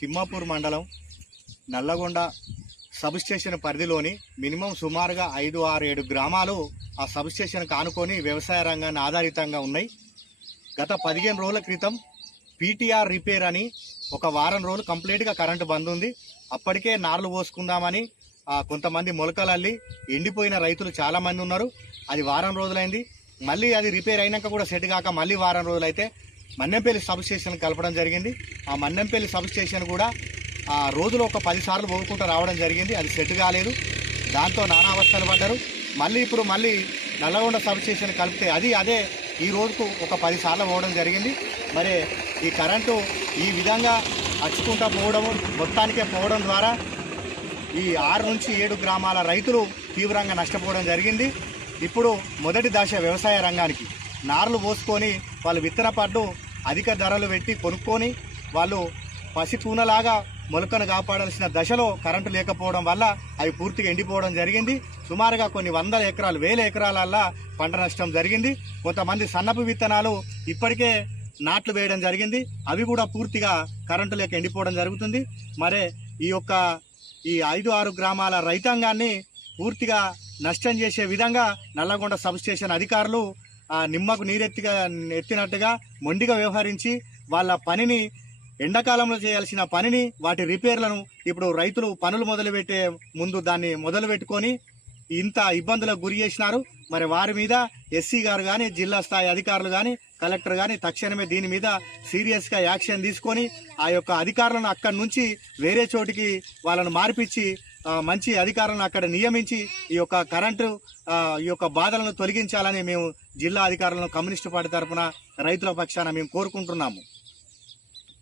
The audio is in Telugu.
తిమ్మాపూర్ మండలం నల్లగొండ సబ్స్టేషన్ పరిధిలోని మినిమం సుమారుగా ఐదు ఆరు ఏడు గ్రామాలు ఆ సబ్ కానుకొని ఆనుకొని వ్యవసాయ రంగాన్ని ఆధారితంగా ఉన్నాయి. గత పదిహేను రోజుల క్రితం పీటీఆర్ రిపేర్ అని ఒక వారం రోజులు కంప్లీట్గా కరెంటు బంద్ ఉంది. అప్పటికే నార్లు పోసుకుందామని కొంతమంది మొలకలు అల్లి ఎండిపోయిన రైతులు చాలామంది ఉన్నారు. అది వారం రోజులైంది. మళ్ళీ అది రిపేర్ అయినాక కూడా సెట్ కాక మళ్ళీ వారం రోజులైతే మన్నెంపల్లి సబ్ స్టేషన్ కలపడం జరిగింది. ఆ మన్నెంపల్లి సబ్ స్టేషన్ కూడా ఆ రోజులో ఒక పది సార్లు పోగుకుంటూ రావడం జరిగింది. అది సెట్ కాలేదు. దాంతో నానా అవస్థలు పడ్డారు. మళ్ళీ ఇప్పుడు మళ్ళీ నల్లగొండ సబ్ స్టేషన్ కలిపితే అది అదే ఈ రోజుకు ఒక పది సార్లు పోవడం జరిగింది. మరి ఈ కరెంటు ఈ విధంగా అచ్చుకుంటూ పోవడము మొత్తానికే పోవడం ద్వారా ఈ ఆరు నుంచి ఏడు గ్రామాల రైతులు తీవ్రంగా నష్టపోవడం జరిగింది. ఇప్పుడు మొదటి దశ వ్యవసాయ రంగానికి. నార్లు పోసుకొని వాళ్ళు విత్తన పడ్డు అధిక ధరలు పెట్టి కొనుక్కొని వాళ్ళు పసిపూనలాగా మొలకను కాపాడాల్సిన దశలో కరెంటు లేకపోవడం వల్ల అవి పూర్తిగా ఎండిపోవడం జరిగింది. సుమారుగా కొన్ని వందల ఎకరాలు వేల ఎకరాలల్లా పంట నష్టం జరిగింది. కొంతమంది సన్నపు విత్తనాలు ఇప్పటికే నాట్లు వేయడం జరిగింది. అవి కూడా పూర్తిగా కరెంటు లేక ఎండిపోవడం జరుగుతుంది. మరే ఈ యొక్క ఈ ఐదు ఆరు గ్రామాల రైతాంగాన్ని పూర్తిగా నష్టం చేసే విధంగా నల్లగొండ సబ్స్టేషన్ అధికారులు నిమ్మకు నీరెత్తిగా ఎత్తినట్టుగా మొండిగా వ్యవహరించి వాళ్ళ పనిని ఎండాకాలంలో చేయాల్సిన పనిని వాటి రిపేర్లను ఇప్పుడు రైతులు పనులు మొదలుపెట్టే ముందు దాన్ని మొదలు పెట్టుకొని ఇంత ఇబ్బందులకు గురి చేసినారు. మరి వారి మీద ఎస్సీ గారు కానీ జిల్లా స్థాయి అధికారులు కానీ కలెక్టర్ కానీ తక్షణమే దీని మీద సీరియస్గా యాక్షన్ తీసుకొని ఆ యొక్క అధికారులను అక్కడి నుంచి వేరే చోటికి వాళ్ళను మార్పించి మంచి అధికారులను అక్కడ నియమించి ఈ యొక్క కరెంటు ఈ యొక్క బాధలను తొలగించాలని మేము జిల్లా అధికారులను కమ్యూనిస్టు పార్టీ తరఫున రైతుల పక్షాన మేము కోరుకుంటున్నాము.